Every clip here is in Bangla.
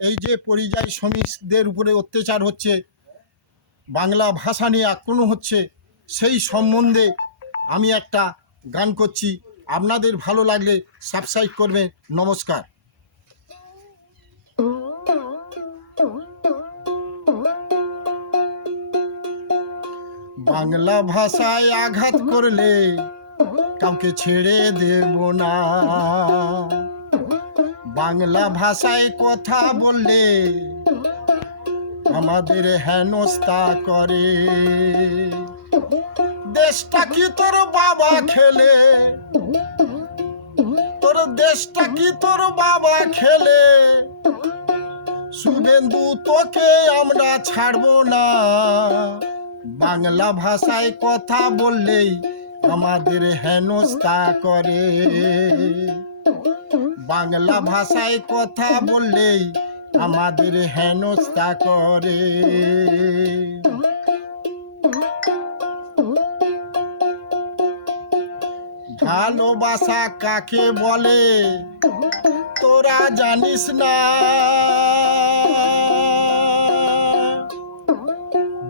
এই যে পরিযায়ী শ্রমিকদের উপরে অত্যাচার হচ্ছে, বাংলা ভাষা নিয়ে আক্রমণ হচ্ছে, সেই সম্বন্ধে আমি একটা গান করছি। আপনাদের ভালো লাগলে সাবস্ক্রাইব করবেন। নমস্কার। বাংলা ভাষায় আঘাত করলে কাউকে ছেড়ে দেব না। বাংলা ভাষায় কথা বললে আমাদের হেনস্থা করে। দেশটা কি তোর বাবা খেলে, তোর দেশটা কি তোর বাবা খেলে, শুভেন্দু তোকে আমরা ছাড়বো না। বাংলা ভাষায় কথা বললেই আমাদের হেনস্থা করে। বাংলা ভাষায় কথা বললেই আমাদের হেনস্থা করে। ভালোবাসা কাকে বলে তোরা জানিস না।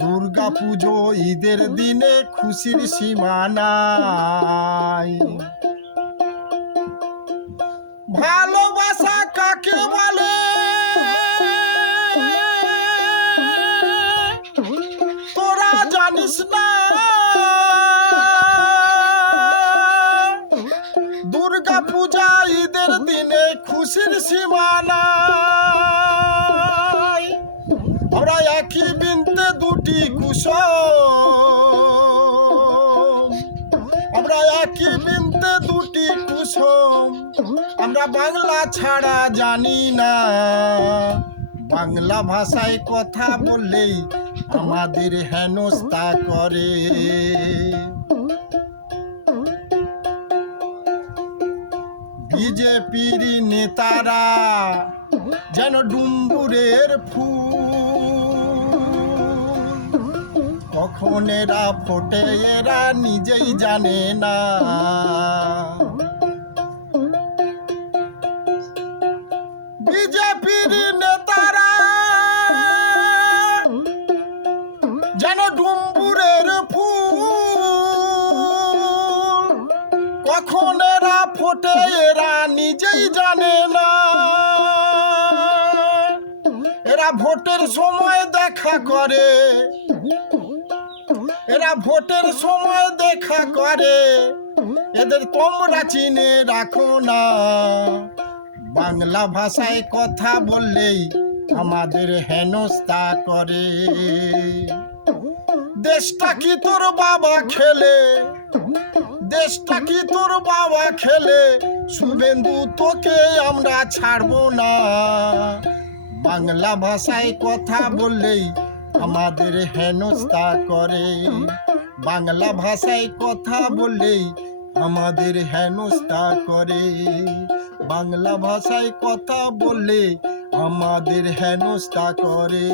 দুর্গা পুজো ঈদের দিনে খুশির সীমা নাই। ভালোবাসা কাকে বলে তোরা জানিস না। দুর্গা পূজা ঈদের দিনে খুশির সীমা নাই। আমরা একই বৃন্তে দুটি কুসুম, আমরা একই বৃন্তে দুটি কুসুম। আমরা বাংলা ছাড়া জানি না। বাংলা ভাষায় কথা বললেই আমাদের হেনস্থা করে। বিজেপির নেতারা যেন ডুম্বুরের ফুল, কখন এরা ফোটে এরা নিজেই জানে না। বিজেপির নেতারা যেন ডুম্বুরের ফুল, কখন এরা ফোটে এরা নিজেই জানে না। এরা ভোটের সময় দেখা করে, এরা ভোটের সময় দেখা করে, এদের তোমরা চিনে রাখো না। বাংলা ভাষায় কথা বললেই আমাদের হেনস্থা করে। দেশটা কি তোর বাবা খেলে, দেশটা কি তোর বাবা খেলে, শুভেন্দু তোকে আমরা ছাড়বো না। বাংলা ভাষায় কথা বললেই আমাদের হেনস্থা করে। বাংলা ভাষায় কথা বললেই আমাদের হেনস্থা করে। বাংলা ভাষায় কথা বললে আমাদের হেনস্থা করে।